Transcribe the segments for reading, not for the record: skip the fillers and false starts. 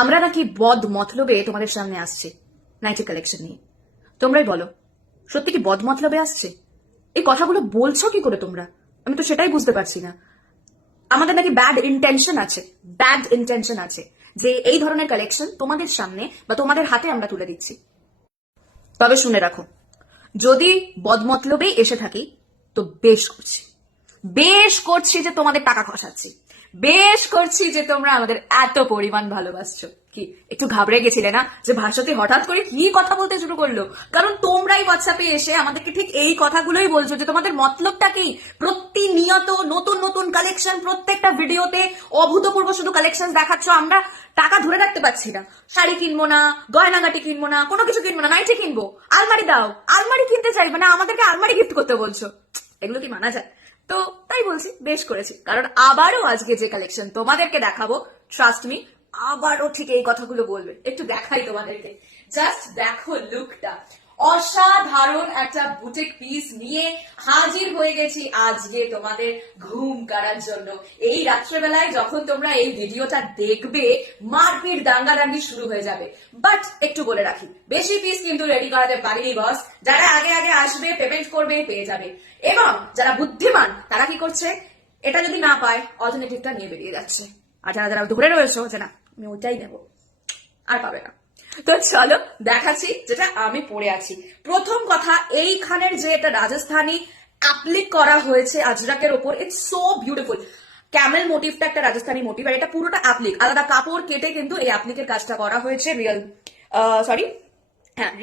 আমরা নাকি বদ মতলবে তোমাদের সামনে আসছি নাইটি কালেকশন নিয়ে। তোমরাই বলো, সত্যি কি বদ মতলবে আসছে? এই কথাগুলো বলছো কি করে তোমরা? আমি তো সেটাই বুঝতে পারছি না। আমাদের নাকি ব্যাড ইন্টেনশন আছে যে এই ধরনের কালেকশন তোমাদের সামনে বা তোমাদের হাতে আমরা তুলে দিচ্ছি। তবে শুনে রাখো, যদি বদমতলবেই এসে থাকি তো বেশ করছি যে তোমাদের টাকা খসাচ্ছি, বেশ করছি যে তোমরা আমাদের এত পরিমাণ ভালোবাসছো। কি একটু ঘাবড়ে গেছিলে না যে ভাষাতে হঠাৎ করে কি কথা বলতে শুরু করলো? কারণ তোমরাই হোয়াটসঅ্যাপে এসে আমাদেরকে ঠিক এই কথাগুলোই বলছো যে তোমাদের মতলবটা কি। প্রতিনিয়ত নতুন নতুন কালেকশন, প্রত্যেকটা ভিডিওতে অভূতপূর্ব শুধু কালেকশন দেখাচ্ছ। আমরা টাকা ধরে রাখতে পারছি না। শাড়ি কিনবো না, গয়নাগাটি কিনবো না, কোনো কিছু কিনবো না, নাইটি কিনবো। আলমারি দাও, আলমারি কিনতে চাইবে না, আমাদেরকে আলমারি গিফট করতে বলছো। এগুলো কি মানা যায়? তো তাই বলছি, বেশ করেছি। কারণ আবারও আজকে যে কালেকশন তোমাদেরকে দেখাবো, ট্রাস্ট মি, আবারও ঠিক এই কথাগুলো বলবে। একটু দেখাই তোমাদেরকে, জাস্ট দেখো লুকটা। অসাধারণ একটা বুটিক পিস নিয়ে হাজির হয়ে গেছি আজকে তোমাদের ঘুম কাড়ার জন্য। এই রাত্রেবেলায় যখন তোমরা এই ভিডিওটা দেখবে, মারপিট দাঙ্গাদাঙ্গি শুরু হয়ে যাবে। বাট একটু বলে রাখি, বেশি পিস কিন্তু রেডি করাতে পারিনি বস। যারা আগে আগে আসবে, পেমেন্ট করবে, পেয়ে যাবে। এবং যারা বুদ্ধিমান তারা কি করছে, এটা যদি না পায় অল্টারনেটিভটা নিয়ে বেরিয়ে যাচ্ছে। আর যারা যারা ধরে রয়েছে যে না আমি ওইটাই নেবো, আর পাবে না। তো চলো দেখাচ্ছি যেটা আমি পরে আছি। প্রথম কথা, এইখানের যে এটা রাজস্থানী অ্যাপ্লিক করা হয়েছে আজরাকের ওপর, ইটস সো বিউটিফুল। ক্যামেল মোটিভটা একটা রাজস্থানী মোটিভ, আর এটা পুরোটা অ্যাপ্লিক, আলাদা কাপড় কেটে কিন্তু এই অ্যাপ্লিকের কাজটা করা হয়েছে।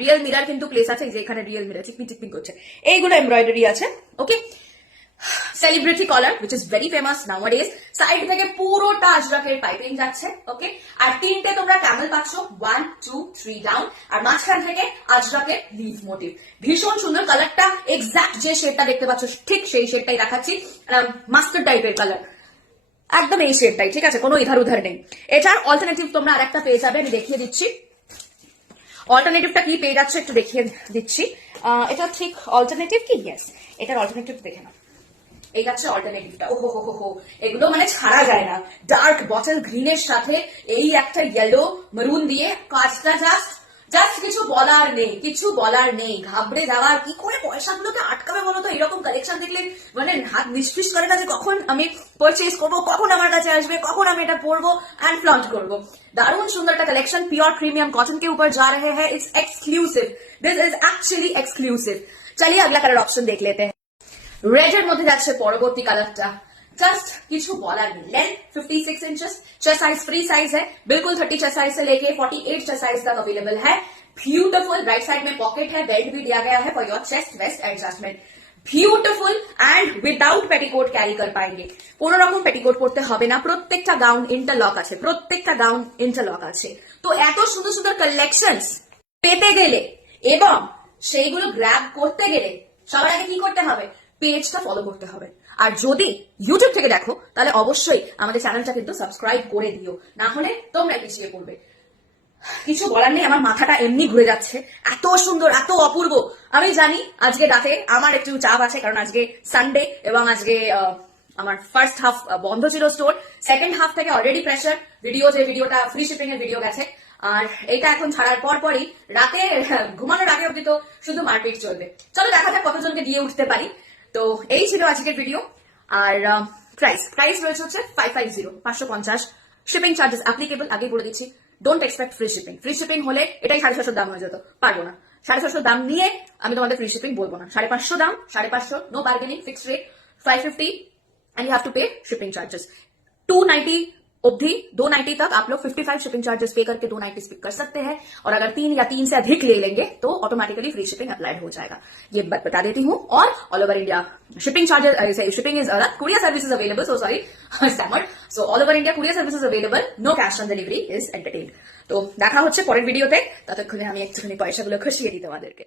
রিয়েল মিরার কিন্তু প্লেস আছে, যে এখানে রিয়েল মিরার চিকপিং করছে। এইগুলো এমব্রয়ডারি আছে। Okay, celebrity collar which is very famous nowadays। Side থেকে পুরোটা আজরাকের পাইপিং যাচ্ছে। ওকে, আর তিনটে তোমরা ক্যামেল পাচ্ছ, 1 2 3 ডাউন, আর মাঝখান থেকে আজরাকের লিভ মোটিভ। ভীষণ সুন্দর কালারটা, এক্সাক্ট যে শেডটা দেখতে পাচ্ছ ঠিক সেই শেডটাই দেখাচ্ছি। মাস্টার্ড টাইপের কালার, একদম এই শেডটাই, ঠিক আছে, কোনো ইধার উধার নেই। এটার অল্টারনেটিভ তোমরা আরেকটা পেয়ে যাবে, আমি দেখিয়ে দিচ্ছি। অল্টারনেটিভটা কি পেয়ে যাচ্ছে একটু দেখিয়ে দিচ্ছি। এটা ঠিক অল্টারনেটিভ কি? ইয়েস, এটার অল্টারনেটিভ দেখে নাও। এই হচ্ছে অল্টারনেটিভটা। ওহো হো হো, এগুলো মানে ছাড়া যায় না। ডার্ক বটল গ্রিনের সাথে এই একটা ইয়েলো মেরুন দিয়ে কাজটা জাস্ট কিছু বলার নেই। ঘাবড়ে যাওয়ার, কি করে পয়সাগুলোকে আটকাবে বলো তো? এরকম কালেকশন দেখলে মানে হাত নিষ্পিস করে না যে কখন আমি পারচেজ করবো, কখন আমার কাছে আসবে, কখন আমি এটা পরবো এন্ড ফ্লন্ট করবো। দারুণ সুন্দর একটা কালেকশন, পিওর প্রিমিयम कॉटन के ऊपर जा रहे हैं। It's exclusive, this is actually exclusive. चलिए अगला कलर ऑप्शन देख लेते हैं। রেড এর মধ্যে যাচ্ছে পরবর্তী কালারটা। জাস্ট কিছু বলার নেই। Length 56 inches, chest size free size है बिल्कुल। 30 चेस्ट साइज से लेके 48 चेस्ट साइज तक अवेलेबल है। ब्यूटीफुल, राइट साइड में पॉकेट है, बेल्ट भी दिया गया है for your chest waist adjustment. Beautiful and without petticoat carry कर पाएंगे। কোন রকম পেটিকোট পরতে হবে না, প্রত্যেকটা গাউন ইন্টারলক আছে। তো এত সুন্দর সুন্দর কালেকশনস পেতে গেলে এবং সেইগুলো গ্র্যাব করতে গেলে সবার আগে কি করতে হবে? পেজটা ফলো করতে হবে। আর যদি ইউটিউব থেকে দেখো তাহলে অবশ্যই আমাদের চ্যানেলটা কিন্তু সাবস্ক্রাইব করে দিও, না হলে তোমরা পিছিয়ে পড়বে। কিছু বলার নেই, আমার মাথাটা এমনি ঘুরে যাচ্ছে, এত সুন্দর, এত অপূর্ব। আমি জানি আজকে রাতে আমার একটু চাপ আছে, কারণ আজকে সানডে এবং আজকে আমার ফার্স্ট হাফ বন্ধ ছিল স্টোর। সেকেন্ড হাফ থেকে অলরেডি প্রেশার ভিডিওটা ফ্রি শিপিং এর ভিডিও গেছে। আর এটা এখন ছাড়ার পরই রাতে ঘুমানোর আগে অব্দি তো শুধু মারপিট চলবে। চলো দেখা যাক কতজনকে দিয়ে উঠতে পারি। তো এই ছিল আজকের ভিডিও। আর প্রাইস রয়েছে হচ্ছে 550 শিপিং চার্জেস অ্যাপ্লিকেবল। আগেই বলে দিচ্ছি, ডোন্ট এক্সপেক্ট ফ্রি শিপিং হলে এটাই 750 দাম হয়ে যেত, পারবো না। 750 দাম নিয়ে আমি তোমাদের ফ্রি শিপিং বলবো না। 550 দাম, 550, no bargaining, fixed rate 550 and you have to pay shipping charges. 290 अवधि 290 तक आप लोग 55 शिपिंग चार्जेस पे करके 290 पिक कर सकते हैं। और अगर 3 या 3 से अधिक ले लेंगे तो ऑटोमेटिकली फ्री शिपिंग अप्लाइड हो जाएगा, ये बता देती हूँ। और all over India shipping charges, shipping is courier services available, so sorry stammered. So all over India courier services available, no cash on delivery is entertained. তো দেখা হচ্ছে পরের ভিডিওতে, ততক্ষণে আমি একটুখানি পয়সাগুলো খুশিয়ে দিই তোমাদেরকে।